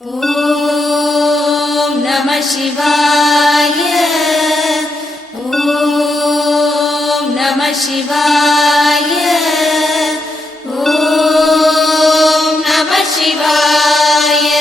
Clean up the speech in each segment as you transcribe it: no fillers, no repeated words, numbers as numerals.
ஓம் நம சிவாய. ஓம் நம சிவாய. ஓம் நம சிவாய.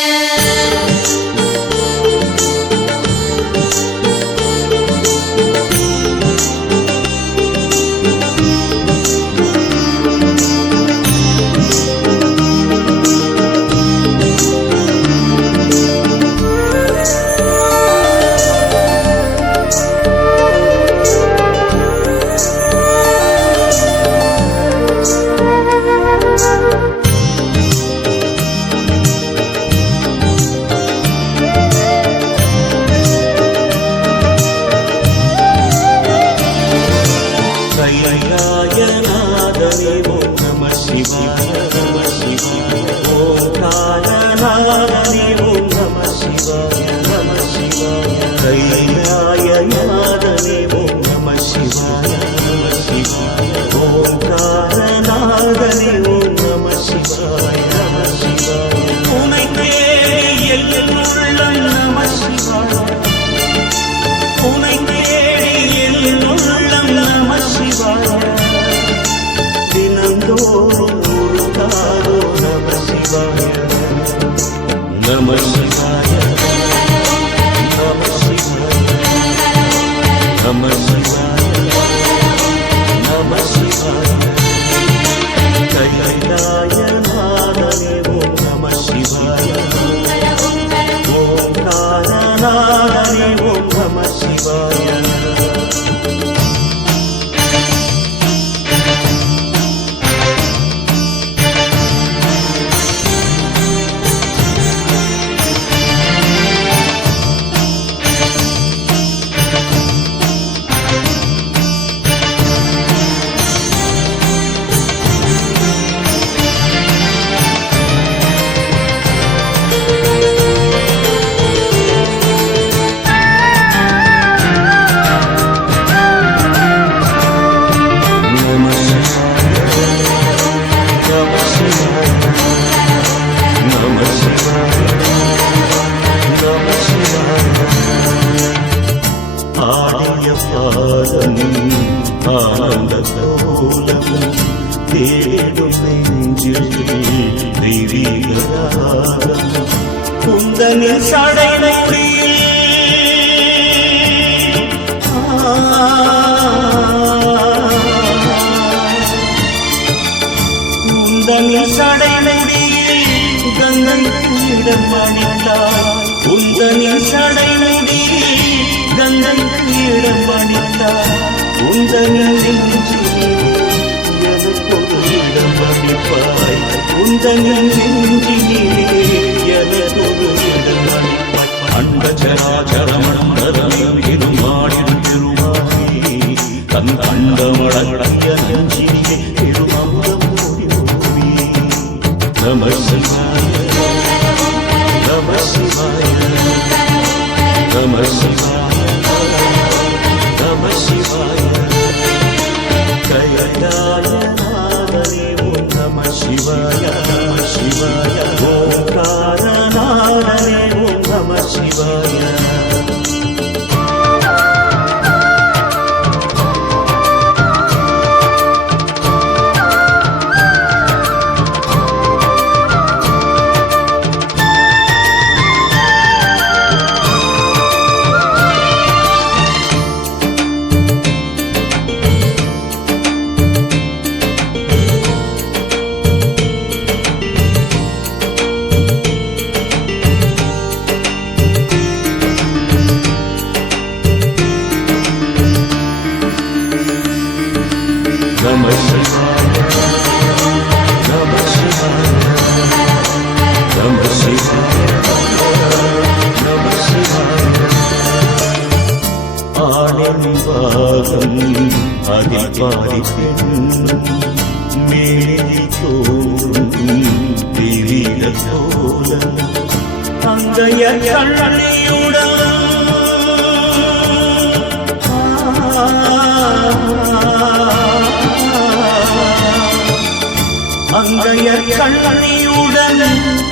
அங்கைய கண்ணியுடன்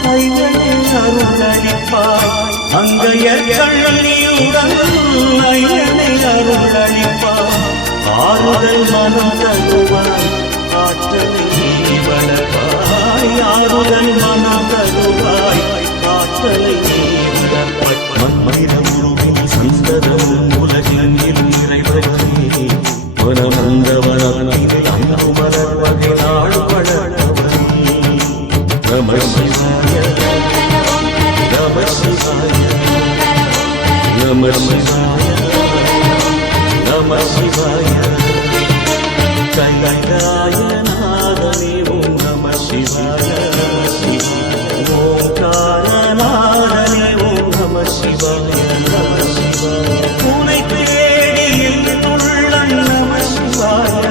கைகளில் அருளளிப்பாய் அங்கையர் கண்ணியுடன் ஐயனை அருளளிப்பாய் ஆறுதல் மனம் தருவாய் ஆற்றலை நீ வளர்ப்பாய் ஆறுதல் மனம் தருவாய் ஆற்றலை நீ வளர்ப்பாய் மண்மயிரமுருகி சந்ததமும் உலகில் இறைவனே மனமந்தவனாய் அங்கு மலர்வகை நாள் வளர்ந்தவனே நம சிவாய நம சிவாய நம சிவாய நம சிவாய கைலாயநாதனே ஓம் நம சிவாய ஓங்காரநாதனே ஓம் நம சிவாய நம சிவாய உனை தேடி என்னுள்ள நம சிவாய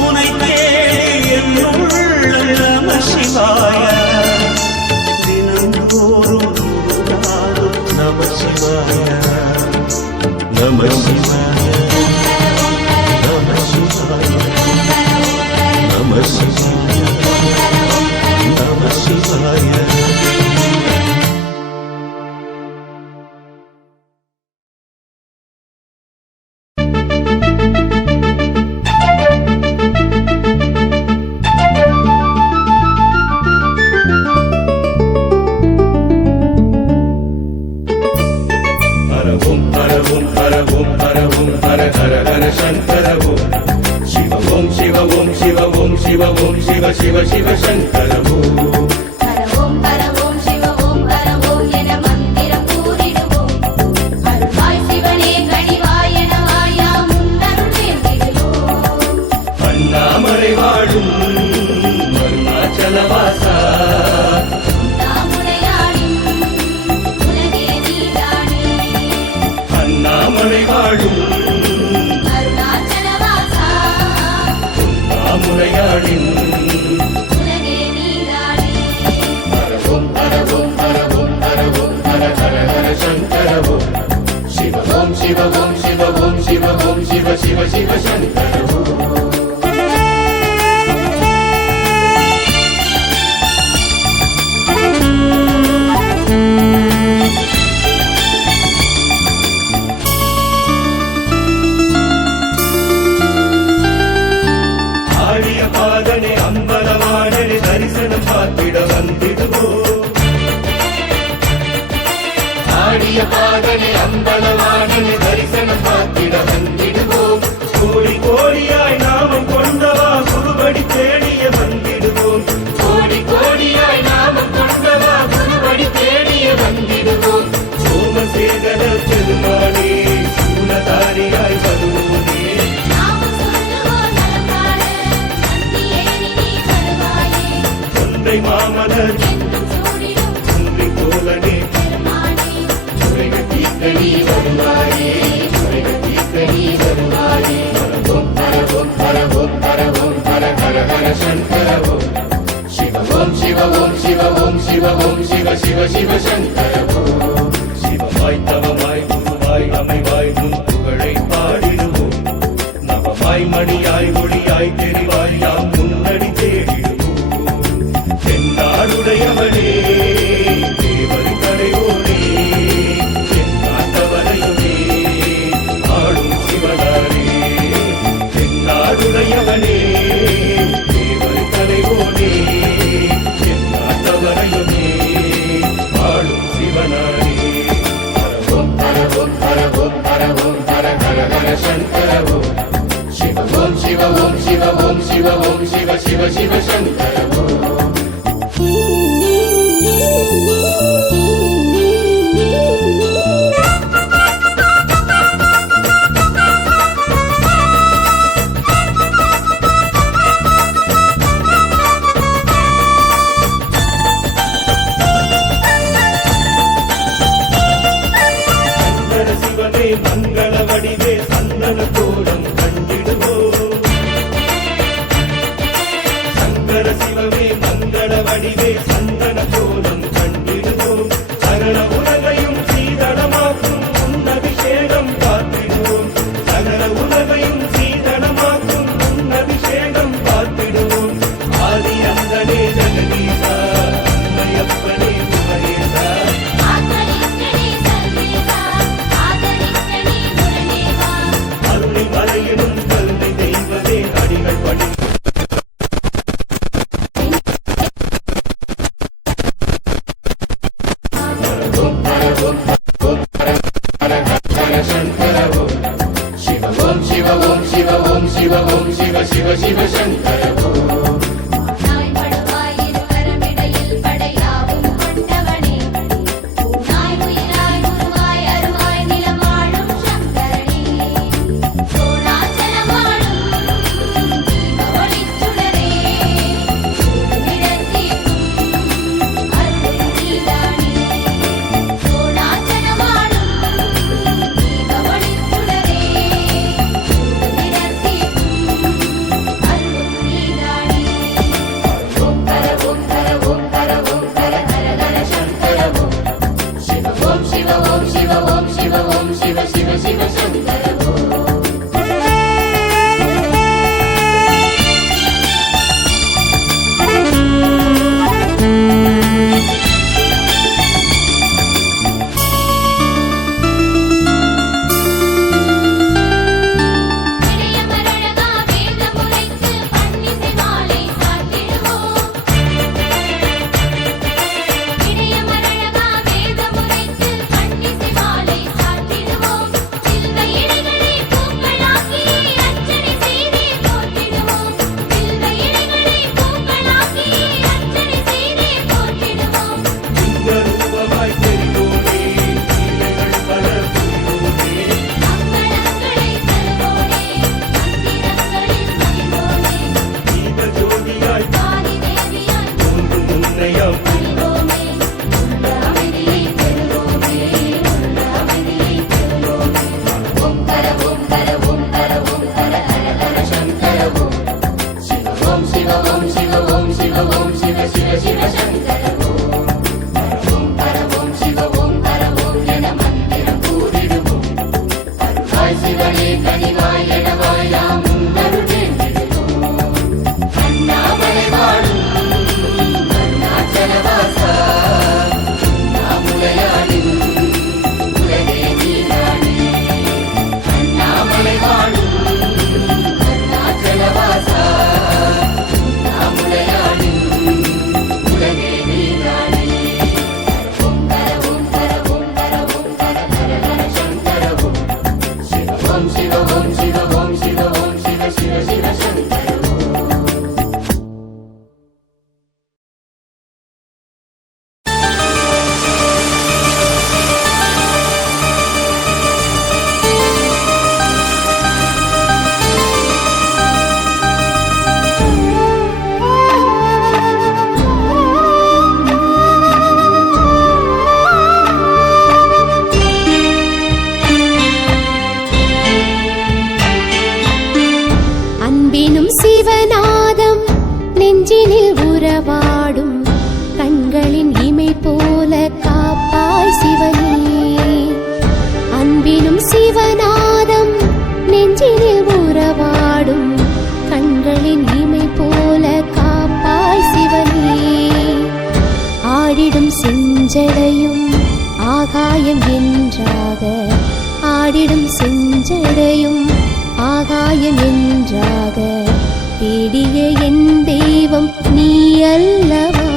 உனை தேடி என்னுள்ள நம சிவாய தினந்தோறும் நம சிவாய நம சிவாய நம சிவாய நம சிவாய நம சிவாய शिव शिव शंकर वो हर ओम शिव ओम என மந்திரம் கூறிடுவோம் அருள்வாய் சிவனே கனிவாய் எனவாயா முன்னருள் வேண்டிடுவோம் அண்ணாமலை வாழும் அருணாச்சலவாசா நாமுடையாடின் உலகே நீதானே அண்ணாமலை வாழும் அருணாச்சலவாசா நாமுடையாடின் शिव ओम शिव ओम शिव ओम शिव शिव शिव शंकर ஆடிய பாதனை அம்பலவாடனை தரிசனம் பார்த்திட வந்திடுவோ ஆடிய பாதனை அம்பலவாடனை தரிசனம் பார்த்திட வந்திடுவோம் கோடி கோடியாய் நாமம் கொண்டவா குருபடி தேடிய வந்திடுவோம் கோடி கோடியாய் நாமம் கொண்டவா குருபடி தேடிய வந்திடுவோம் சோமசேகர பெருமானே சூலதாரியாய் வருவோனே ஒன்றை மாமலர் ஒன்றை தோழனே தீக்கணி வருவாயே தீக்கணி வருவாயே பரவோம் பரவோம் பரவோம் பரவோம் பர ஹர ஹர சங்கரவோ சிவ ஓம் சிவ ஓம் சிவ ஓம் சிவ ஓம் சிவ சிவ சிவ சங்கரவோ சிவமாய் தவமாய் குருவாய் அமைவாய் முன் புகழை பாடிடுவோம் நவமாய் மணியாய் ஒளியாய் தெரிவாய் யாம் முன்னடி தேடிடுவோம் தென்னாடுடையவனே தேவர் கடையோனே உடையவனே தேவர் தலைவோனே என் நாட்டவரையுமே ஆளும் சிவனானே பரவோம் பரவோம் பரவோம் பரவோம் பர ஹர ஹர சங்கரவோ சிவ ஓம் சிவ ஓம் சிவ ஓம் சிவ ஓம் சிவ சிவ சிவ சங்கரவோ மங்கள வடிவே சந்தன கோலம் கண்டிடுவோம் சங்கர சிவமே மங்கள வடிவே சந்தன கோலம் கண்டிடுவோம் சகல உலகையும் சீதளமாக்கும் உன்னபிஷேகம் பார்த்திடுவோம் சகல உலகையும் சீதளமாக்கும் உன்னபிஷேகம் பார்த்திடுவோம் ஆதி அந்தனே ஜெகதீசா அன்னையப்பனே शिव ओम शिव ओम शिव ओम शिव शिव शिव शंकर ओम செஞ்சடையும் ஆகாயம் என்றாக ஆடிடும் செஞ்சடையும் ஆகாயம் என்றாக தேடிய என் தெய்வம் நீ அல்லவா.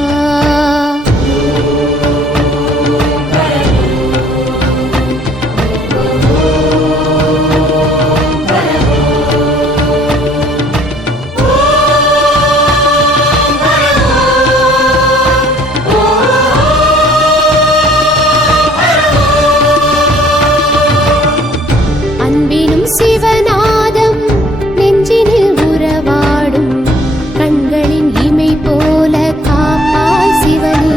சிவநாதம் நெஞ்சினில் உறவாடும் கண்களின் இமை போல காப்பாய் சிவனே.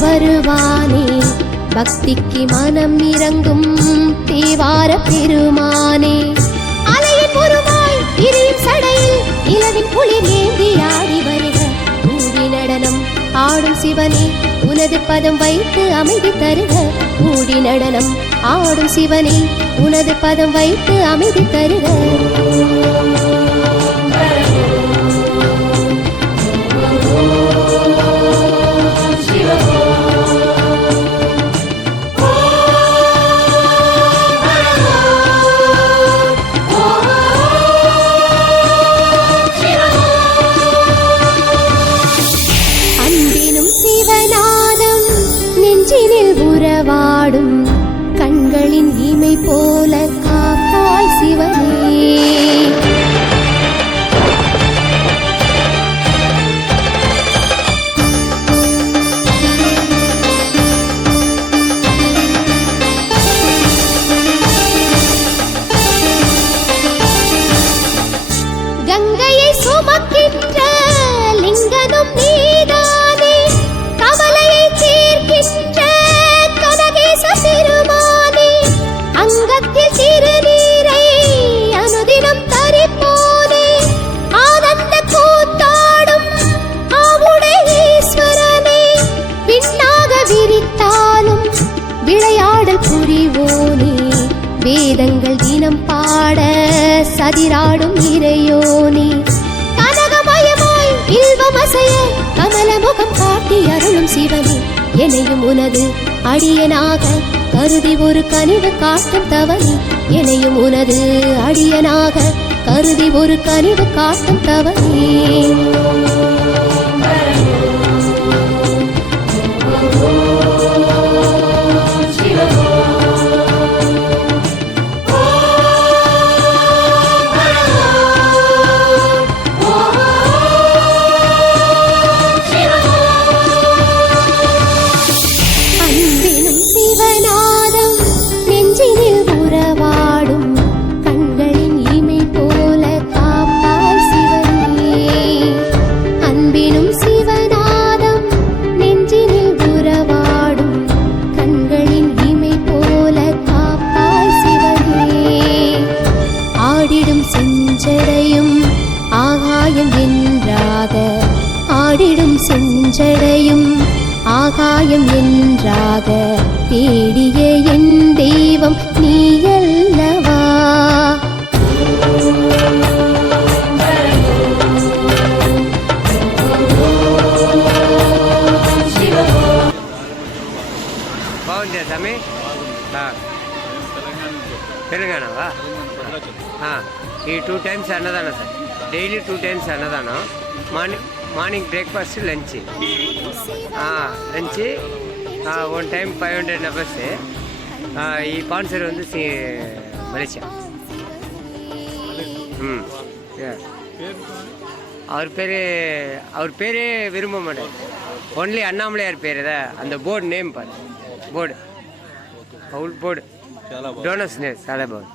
வருவானே பக்திக்கு மனம் இறங்கும் தேவார பெருமானே. அலையின் உருவாய் இரியும் சடையில் இளவின் குளிர் ஏந்தி ஆடி வருக கூடி நடனம் ஆடும் சிவனே உனது பதம் வைத்து அமைதி தருக. கூடி நடனம் ஆடும் சிவனே உனது பதம் வைத்து அமைதி தருக. ஆடல் புரிவோனே வேதங்கள் தினம் பாட சதிராடும் இறையோனே கனகமயமாய் இல்வமசைய கமலமுகம் காட்டி அருளும் சிவனே எனையும் உனது அடியனாக கருதி ஒரு கனிவு காட்டும் தவனே எனையும் உனது அடியனாக கருதி ஒரு கனிவு காட்டும் தவனே அன்பினும் சிவநாதம் நெஞ்சினில் உறவாடும் கண்களின் இமை போல காப்பாய் சிவனே அன்பினும் சிவநாதம் நெஞ்சினில் உறவாடும் கண்களின் இமை போல காப்பாய் சிவனே ஆடிடும் செஞ்சடையும் ஆகாயம் என்றாக ஆடிடும் செஞ்சடையும் ஆகாயம் என்றாக தேடிய என் தெய்வம் நீயல்லவா బాగుంది స్వామి తెలంగాణవా ఈ 2 times అన్నదానం సార్ డైలీ 2 times అన్నదానం morning breakfast lunch lunch 1 time 500 numbers ఈ ஸ்பான்சர் வந்து மலேசியா அவர் பேரே விரும்ப மாட்டார் ஒன்லி அண்ணாமலையார் பேர் தான் அந்த போர்டு நேம் பாரு போர்டு அவுல் போர்டு டோனஸ் நேம் చాలా బాగుంది